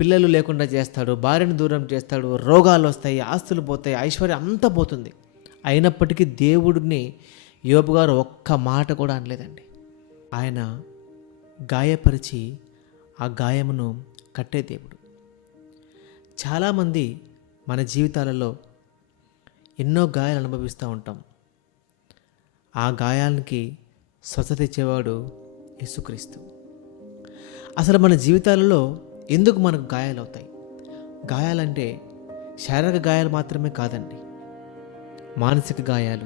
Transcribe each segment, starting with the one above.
పిల్లలు లేకుండా చేస్తాడు భార్యను దూరం చేస్తాడు రోగాలు వస్తాయి ఆస్తులు పోతాయి ఐశ్వర్యం అంతా పోతుంది. అయినప్పటికీ దేవుడిని యోబు గారు ఒక్క మాట కూడా అనలేదండి. ఆయన గాయపరిచి ఆ గాయమును కట్టే దేవుడు. చాలామంది మన జీవితాలలో ఎన్నో గాయాలు అనుభవిస్తూ ఉంటాం. ఆ గాయాలకి స్వస్థత ఇచ్చేవాడు యేసుక్రీస్తు. అసలు మన జీవితాలలో ఎందుకు మనకు గాయాలవుతాయి? గాయాలంటే శారీరక గాయాలు మాత్రమే కాదండి. మానసిక గాయాలు.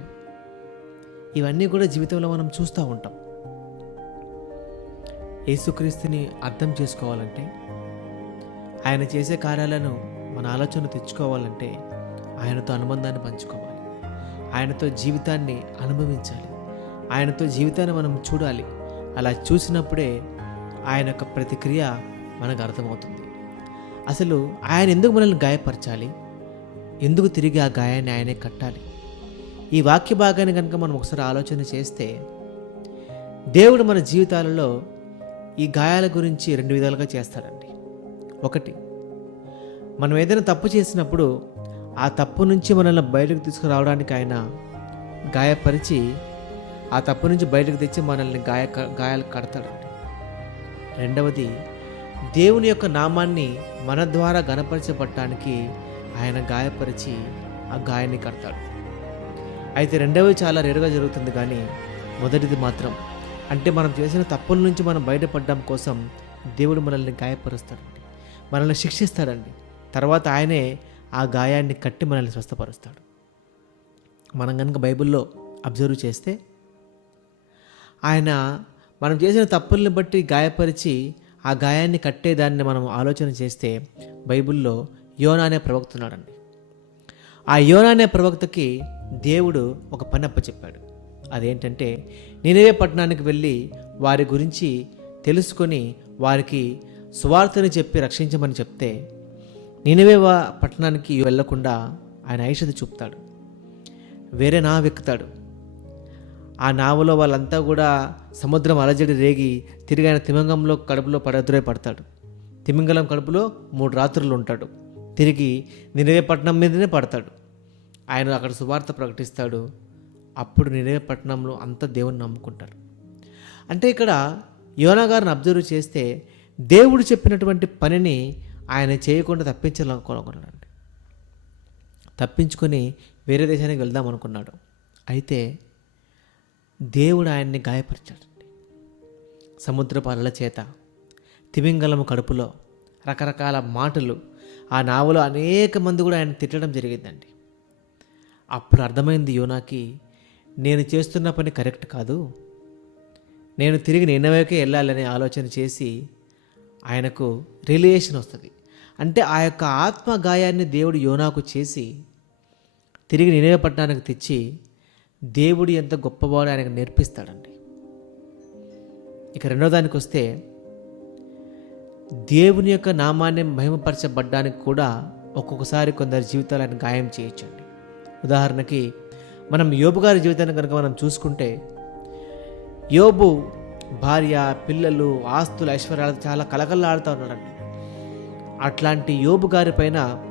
ఇవన్నీ కూడా జీవితంలో మనం చూస్తూ ఉంటాం. యేసుక్రీస్తుని అర్థం చేసుకోవాలంటే ఆయన చేసే కార్యాలను మన ఆలోచన తెచ్చుకోవాలంటే ఆయనతో అనుబంధాన్ని పంచుకోవాలి. ఆయనతో జీవితాన్ని అనుభవించాలి. ఆయనతో జీవితాన్ని మనం చూడాలి. అలా చూసినప్పుడే ఆయన యొక్క ప్రతిక్రియ మనకు అర్థమవుతుంది. అసలు ఆయన ఎందుకు మనల్ని గాయపరచాలి? ఎందుకు తిరిగి ఆ గాయాన్ని ఆయనే కట్టాలి? ఈ వాక్య భాగాన్ని కనుక మనం ఒకసారి ఆలోచన చేస్తే దేవుడు మన జీవితాలలో ఈ గాయాల గురించి రెండు విధాలుగా చేస్తాడండి. ఒకటి మనం ఏదైనా తప్పు చేసినప్పుడు ఆ తప్పు నుంచి మనల్ని బయటకు తీసుకురావడానికి ఆయన గాయపరిచి ఆ తప్పు నుంచి బయటకు తెచ్చి మనల్ని గాయ గాయాలు కడతాడండి. రెండవది దేవుని యొక్క నామాన్ని మన ద్వారా గణపరచబడటానికి ఆయన గాయపరిచి ఆ గాయాన్ని కడతాడు. అయితే రెండవది చాలా రేరుగా జరుగుతుంది కానీ మొదటిది మాత్రం అంటే మనం చేసిన తప్పుల నుంచి మనం బయటపడడం కోసం దేవుడు మనల్ని గాయపరుస్తాడండి. మనల్ని శిక్షిస్తాడండి. తర్వాత ఆయనే ఆ గాయాన్ని కట్టి మనల్ని స్వస్థపరుస్తాడు. మనం కనుక బైబిల్లో అబ్జర్వ్ చేస్తే ఆయన మనం చేసిన తప్పుల్ని బట్టి గాయపరిచి ఆ గాయాన్ని కట్టేదాన్ని మనం ఆలోచన చేస్తే బైబిల్లో యోనా అనే ప్రవక్త ఉన్నాడండి ఆ యోనా అనే ప్రవక్తకి దేవుడు ఒక పని అప్పచెప్పాడు అదేంటంటే నినవే పట్టణానికి వెళ్ళి వారి గురించి తెలుసుకొని వారికి సువార్తని చెప్పి రక్షించమని చెప్తే నినవే వా- పట్టణానికి వెళ్ళకుండా ఆయన ఐషధ చూపుతాడు. వేరే నా వెక్కుతాడు. ఆ నావలో వాళ్ళంతా కూడా సముద్రం అలజడి రేగి తిరిగి ఆయన తిమింగంలో కడుపులో పడద్దురై పడతాడు. తిమింగలం కడుపులో మూడు రాత్రులు ఉంటాడు. తిరిగి నినవే పట్టణం మీదనే పడతాడు. ఆయన అక్కడ సువార్త ప్రకటిస్తాడు. అప్పుడు నినవే పట్టణంలో అంతా దేవుని నమ్ముకుంటారు. అంటే ఇక్కడ యోనా గారిని అబ్జర్వ్ చేస్తే దేవుడు చెప్పినటువంటి పనిని ఆయన చేయకుండా తప్పించాలనుకోనుకున్నాడు తప్పించుకొని వేరే దేశానికి వెళ్దాం అనుకున్నాడు అయితే దేవుడు ఆయన్ని గాయపరిచాడండి. సముద్రపు అలల చేత తిమింగలము కడుపులో రకరకాల మాటలు ఆ నావలో అనేక మంది కూడా ఆయన తిట్టడం జరిగిందండి. అప్పుడు అర్థమైంది యోనాకి నేను చేస్తున్న పని కరెక్ట్ కాదు. నేను తిరిగి నిన్నవైకే వెళ్ళాలనే ఆలోచన చేసి ఆయనకు రిలేషన్ వస్తుంది. అంటే ఆ యొక్క ఆత్మ గాయాన్ని దేవుడు యోనాకు చేసి తిరిగి నినవే పట్టణానికి తెచ్చి దేవుడు ఎంత గొప్పవాడో ఆయనకు నేర్పిస్తాడండి. ఇక రెండో దానికి వస్తే దేవుని యొక్క నామాన్ని మహిమపరచబడ్డానికి కూడా ఒక్కొక్కసారి కొందరి జీవితాలు ఆయన గాయం చేయొచ్చండి. ఉదాహరణకి మనం యోబు గారి జీవితాన్ని కనుక మనం చూసుకుంటే యోబు భార్య పిల్లలు ఆస్తులు ఐశ్వర్యాలు చాలా కలకల్లాడుతూ ఉన్నాడండి. అట్లాంటి యోబు గారి పైన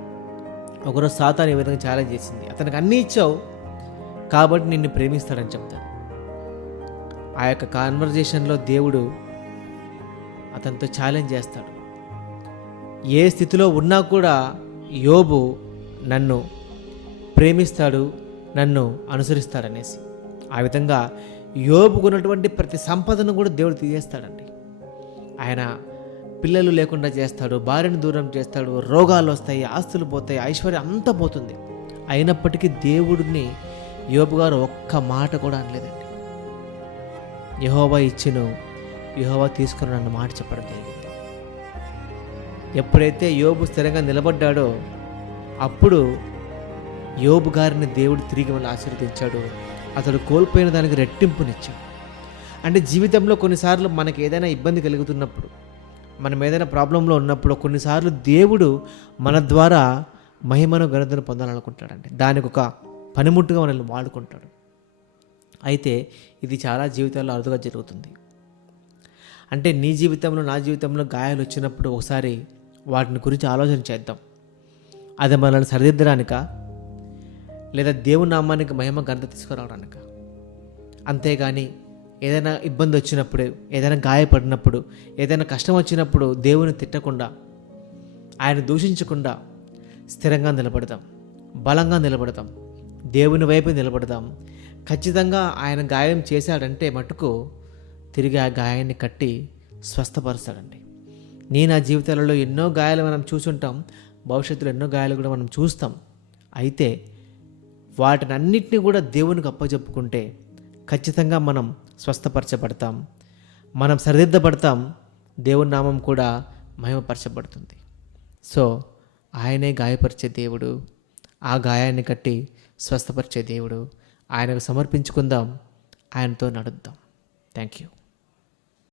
ఒకరోజు సాతాను ఈ విధంగా ఛాలెంజ్ చేసింది? అతనికి అన్నీ ఇచ్చావు కాబట్టి నిన్ను ప్రేమిస్తాడని చెప్తాడు. ఆ యొక్క కాన్వర్జేషన్లో దేవుడు అతనితో ఛాలెంజ్ చేస్తాడు. ఏ స్థితిలో ఉన్నా కూడా యోబు నన్ను ప్రేమిస్తాడు నన్ను అనుసరిస్తాడనేసి. ఆ విధంగా యోబుకున్నటువంటి ప్రతి సంపదను కూడా దేవుడు తీసేస్తాడండి. ఆయన పిల్లలు లేకుండా చేస్తాడు భార్యను దూరం చేస్తాడు రోగాలు వస్తాయి ఆస్తులు పోతాయి ఐశ్వర్యం అంతా పోతుంది. అయినప్పటికీ దేవుడిని యోబు గారు ఒక్క మాట కూడా అనలేదండి. యహోవా ఇచ్చిను యహోవా తీసుకుని నన్ను మాట చెప్పడం జరిగింది. ఎప్పుడైతే యోబు స్థిరంగా నిలబడ్డాడో అప్పుడు యోబు గారిని దేవుడు తిరిగి మళ్ళీ ఆశీర్వదించాడు. అతడు కోల్పోయిన దానికి రెట్టింపునిచ్చాడు. అంటే జీవితంలో కొన్నిసార్లు మనకి ఏదైనా ఇబ్బంది కలుగుతున్నప్పుడు మనం ఏదైనా ప్రాబ్లంలో ఉన్నప్పుడు కొన్నిసార్లు దేవుడు మన ద్వారా మహిమను ఘనతను పొందాలనుకుంటాడండి. దానికి ఒక పనిముట్టుగా మనల్ని వాడుకుంటాడు. అయితే ఇది చాలా జీవితాల్లో అరుదుగా జరుగుతుంది. అంటే నీ జీవితంలో నా జీవితంలో గాయాలు వచ్చినప్పుడు ఒకసారి వాటిని గురించి ఆలోచన చేద్దాం. అది మనల్ని సరిదిద్దడానిక? లేదా దేవుని నామానికి మహిమ ఘనత తీసుకురావడానిక? అంతేగాని ఏదైనా ఇబ్బంది వచ్చినప్పుడు ఏదైనా గాయపడినప్పుడు ఏదైనా కష్టం వచ్చినప్పుడు దేవుని తిట్టకుండా ఆయన దూషించకుండా స్థిరంగా నిలబడతాం బలంగా నిలబడతాం దేవుని వైపు నిలబడతాం ఖచ్చితంగా ఆయన గాయం చేశాడంటే మటుకు తిరిగి ఆ గాయాన్ని కట్టి స్వస్థపరుస్తాడండి. నేను నా జీవితాలలో ఎన్నో గాయాలు మనం చూసుంటాం. భవిష్యత్తులో ఎన్నో గాయాలు కూడా మనం చూస్తాం. అయితే వాటిని అన్నిటినీ కూడా దేవునికి అప్పచెప్పుకుంటే ఖచ్చితంగా మనం స్వస్థపరచబడతాం. మనం సరిదిద్దబడతాం. దేవుని నామం కూడా మహిమపరచబడుతుంది. సో ఆయనే గాయపరిచే దేవుడు. ఆ గాయాన్ని కట్టి స్వస్థపరిచే దేవుడు. ఆయనకు సమర్పించుకుందాం. ఆయనతో నడుద్దాం. Thank you